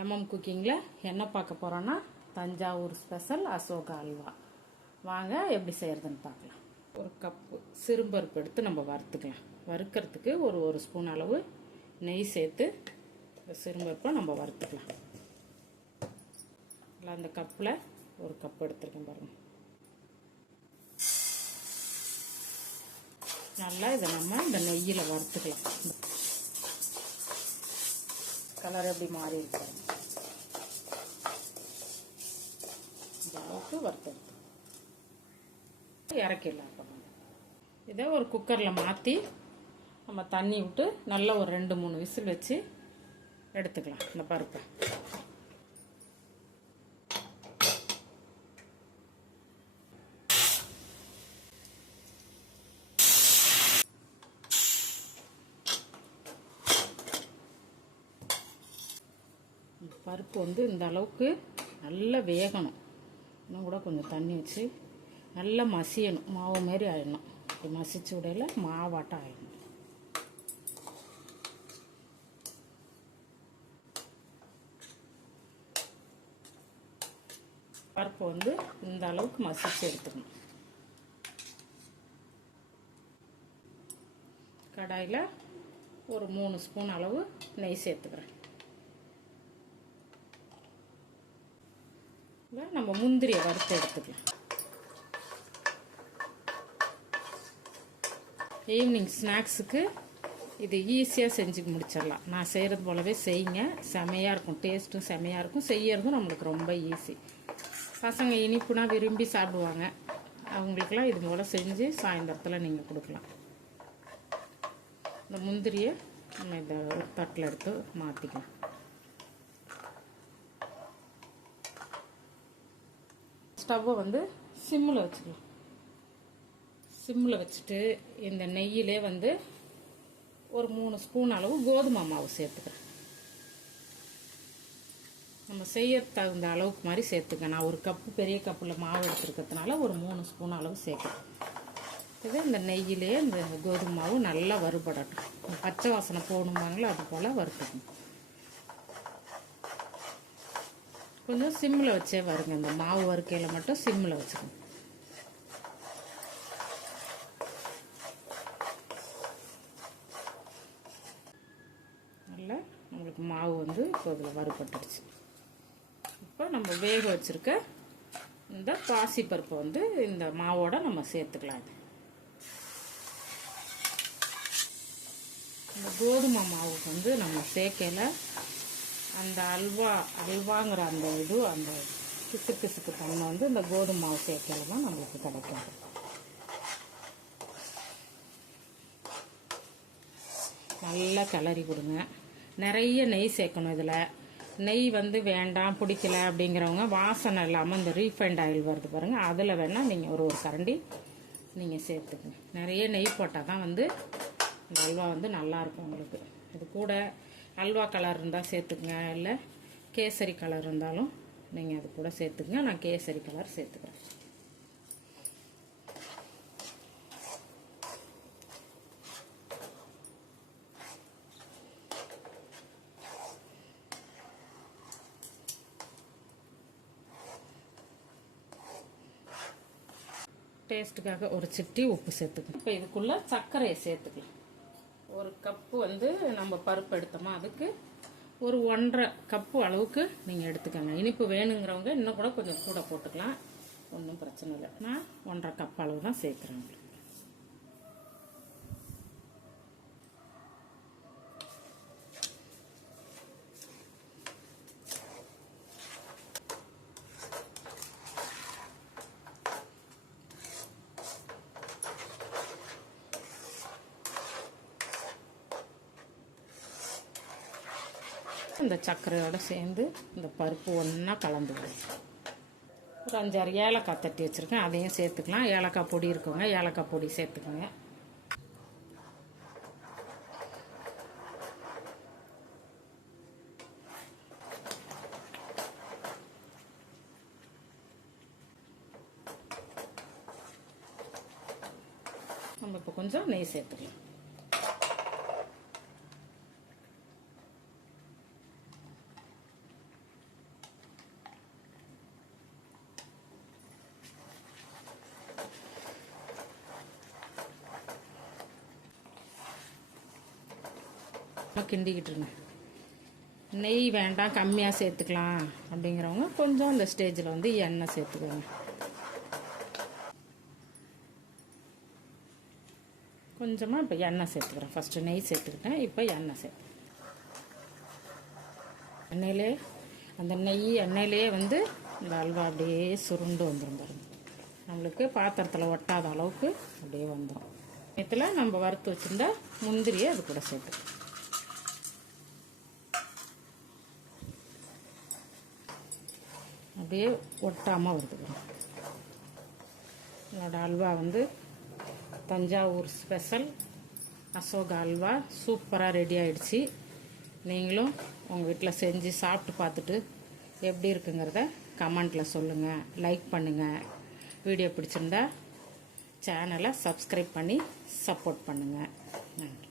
MM குக்கிங்கில் என்ன பார்க்க போகிறோன்னா தஞ்சாவூர் ஸ்பெஷல் அசோகா அல்வா. வாங்க எப்படி செய்கிறதுன்னு பார்க்கலாம். ஒரு கப்பு சிறுபருப்பு எடுத்து நம்ம வறுத்துக்கலாம். வறுக்கிறதுக்கு ஒரு ஒரு ஸ்பூன் அளவு நெய் சேர்த்து இந்த சிறுபருப்பை நம்ம வறுத்துக்கலாம். இல்லை அந்த கப்பில் ஒரு கப் எடுத்துருக்கேன் பாருங்கள் நல்லா இதை நம்ம இந்த நெய்யில் வறுத்துக்கலாம். கலர் எப்படி மாறி இருக்கு? இந்த அளவுக்கு வறுத்தெடுத்து இறக்கிடலாம் அப்புறம் இதை ஒரு குக்கரில் மாற்றி நம்ம தண்ணி விட்டு நல்லா ஒரு ரெண்டு மூணு விசில் வச்சு எடுத்துக்கலாம் இந்த பருப்பை. பருப்பு வந்து இந்த அளவுக்கு நல்லா வேகணும். இன்னும் கூட கொஞ்சம் தண்ணி வச்சு நல்லா மசியணும். மாவு மாரி ஆயிடணும். இப்படி மசிச்சு விடையில மாவாட்டம் ஆயிடணும். பருப்பு வந்து இந்த அளவுக்கு மசிச்சு எடுத்துக்கணும். கடாயில் ஒரு மூணு ஸ்பூன் அளவு நெய் சேர்த்துக்கிறேன். நம்ம முந்திரியை வறுத்து எடுத்துக்கலாம். ஈவினிங் ஸ்நாக்ஸுக்கு இது ஈஸியாக செஞ்சு முடிச்சிடலாம். நான் செய்கிறது போலவே செய்யுங்க. செமையாக இருக்கும். டேஸ்ட்டும் செமையாக இருக்கும். செய்யறதும் நம்மளுக்கு ரொம்ப ஈஸி பசங்க இனிப்புனா விரும்பி சாப்பிடுவாங்க. அவங்களுக்கெல்லாம் இது போல் செஞ்சு சாயந்தரத்தில் நீங்கள் கொடுக்கலாம். இந்த முந்திரியை நம்ம இந்த ஒரு தட்டில் எடுத்து மாற்றிக்கலாம் ஸ்டவ்வை வந்து சிம்மில் வச்சுக்கலாம் சிம்மில் வச்சுட்டு இந்த நெய்யிலே வந்து ஒரு மூணு ஸ்பூன் அளவு கோதுமை மாவு சேர்த்துக்கிறேன். நம்ம செய்ய தகுந்த அளவுக்கு மாதிரி சேர்த்துக்க நான் ஒரு கப்பு பெரிய கப்பில் மாவு எடுத்துருக்கிறதுனால ஒரு மூணு ஸ்பூன் அளவு சேர்க்குறேன் இது இந்த நெய்யிலே இந்த கோதுமை மாவு நல்லா வறுபடட்டும். பச்சை வாசனை போகணுமாங்களோ அது போல் வறுத்துக்கணும். கொஞ்சம் சிம்மில் வச்சே வருங்க. இந்த மாவு வறுக்கையில் மட்டும் சிம்மில் வச்சுக்கணும். நல்லா நம்மளுக்கு மாவு வந்து இப்போ இதில் வறுபட்டுடுச்சு. இப்போ நம்ம வேக வச்சுருக்க இந்த பாசிப்பருப்பை வந்து இந்த மாவோட நம்ம சேர்த்துக்கலாம் இது. இந்த கோதுமை மாவுக்கு வந்து நம்ம சேர்க்கையில் அந்த அல்வா அல்வாங்கிற அந்த இது அந்த பிசு பிசுக்கு தன்மை வந்து இந்த கோதுமை மாவு சேர்க்கையில தான் நம்மளுக்கு கிடைக்கும். நல்லா கிளறி கொடுங்க. நிறைய நெய் சேர்க்கணும் இதில். நெய் வந்து வேண்டாம் பிடிக்கல அப்படிங்கிறவங்க வாசனை இல்லாமல் இந்த ரீஃபைண்ட் ஆயில் வருது பாருங்கள் அதில் வேணால் நீங்கள் ஒரு ஒரு கரண்டி நீங்கள் சேர்த்துக்கணும் நிறைய நெய் போட்டால் தான் வந்து இந்த அல்வா வந்து நல்லாயிருக்கும் உங்களுக்கு. இது கூட அல்வா கலர் இருந்தால் சேர்த்துக்குங்க. இல்லை கேசரி கலர் இருந்தாலும் நீங்கள் அது கூட சேர்த்துக்குங்க. நான் கேசரி கலர் சேர்த்துக்கிறேன். டேஸ்ட்டுக்காக ஒரு சிட்டி உப்பு சேர்த்துக்கணும். இப்போ இதுக்குள்ளே சர்க்கரையை சேர்த்துக்கலாம். ஒரு கப்பு வந்து நம்ம பருப்பு எடுத்தோமா? அதுக்கு ஒரு ஒன்றரை கப்பு அளவுக்கு நீங்கள் எடுத்துக்கோங்க. இனிப்பு வேணுங்கிறவங்க இன்னும் கூட கொஞ்சம் கூட போட்டுக்கலாம். ஒன்றும் பிரச்சனை இல்லை. நான் ஒன்றரை கப் அளவு தான் சேர்க்குறேன். இந்த சர்க்கரையோட சேர்ந்து இந்த பருப்பு ஒன்றா கலந்து விடும் ஒரு அஞ்சாறு ஏலக்காய் தட்டி வச்சுருக்கேன். அதையும் சேர்த்துக்கலாம். ஏலக்காய் பொடி இருக்குங்க. ஏலக்காய் பொடி சேர்த்துக்கோங்க. நம்ம இப்போ கொஞ்சம் நெய் சேர்த்துக்கலாம். கிண்டிக்கிட்டு இருங்க நெய் வேண்டாம் கம்மியாக சேர்த்துக்கலாம் அப்படிங்கிறவங்க கொஞ்சம் அந்த ஸ்டேஜில் வந்து எண்ணெய் சேர்த்துக்கோங்க. கொஞ்சமாக இப்போ எண்ணெய் சேர்த்துக்கிறேன். ஃபஸ்ட்டு நெய் சேர்த்துக்கிட்டேன் இப்போ எண்ணெய் சேர்த்து எண்ணெயிலே அந்த நெய் எண்ணெயிலே வந்து இந்த அல்வா அப்படியே சுருண்டு வந்துடும் பாருங்க. நம்மளுக்கு பாத்திரத்தில் ஒட்டாத அளவுக்கு அப்படியே வந்துடும் இதில் நம்ம வறுத்து வச்சுருந்தா முந்திரியை அது கூட சேர்த்து அப்படியே ஒட்டாமல் வருது என்னோடய அல்வா வந்து தஞ்சாவூர் ஸ்பெஷல். அசோகா அல்வா சூப்பராக ரெடி ஆகிடுச்சி நீங்களும் உங்கள் வீட்டில் செஞ்சு சாப்பிட்டு பார்த்துட்டு எப்படி இருக்குங்கிறத கமெண்ட்டில் சொல்லுங்கள் லைக் பண்ணுங்கள் வீடியோ பிடிச்சிருந்தா சேனலை சப்ஸ்கிரைப் பண்ணி சப்போர்ட் பண்ணுங்கள் நன்றி.